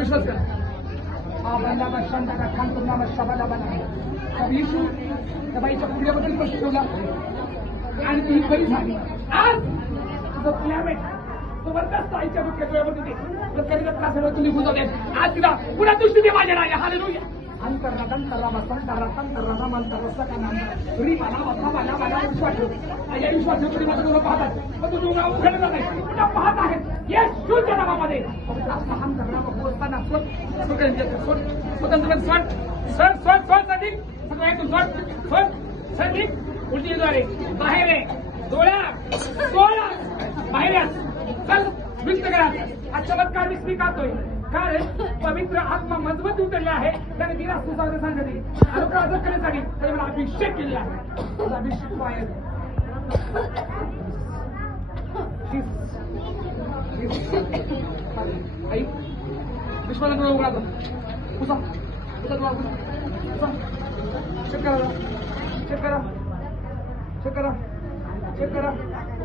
विश्वास करा हा बंदा शांता खान तुम्हाला शबादा बना यीशू त्या बाईच्या पुढ्याबद्दल प्रश्न ठेवला आणि ती बरी झाली. आज तुझं क्लायमेट जबरदस्त आईच्या डोक्यात डोळ्यामध्ये प्रत्येकाच्या त्रासावर तुम्ही गुंतवले. आज तिला पुन्हा दृष्टी दे माझ्या राजा. हालेलुया. अंतर्राम या विश्वास पाहतात पण तू नाही पुन्हा पाहत आहे येशूच्या नावामध्ये बोलताना स्वतंत्र उलटीद्वारे बाहेर आहे डोळ्या बाहेर चल व्यक्त करा. हा चमत्कार मी स्वीकारतोय कारण पवित्र आत्मा मजबूत उतरला आहे. त्याने तिला सुसावले सांगते आरोग्य अर्ज करण्यासाठी त्याने मला अभिषेक केलेला आहे. अभिषेक आहे आई विश्वाला उघडा उसा उसा चेक करा चेक करा चेक करा चेक करा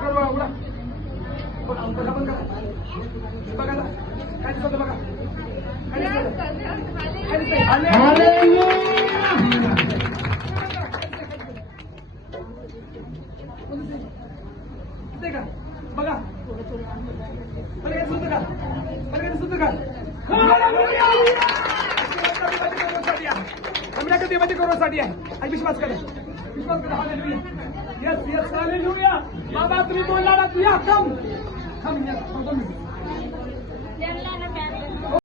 उघडा उघडा बघा बंद करा बघा काय दिसतं बघा का बघा मला सुद्धा का मला सुद्धा का आम्ही कधी मध्ये करण्यासाठी आहे आणि विश्वास करा विश्वास करा. हालेलुया. Yes yes hallelujah. बाबा तुम्ही बोलला ना तुया कम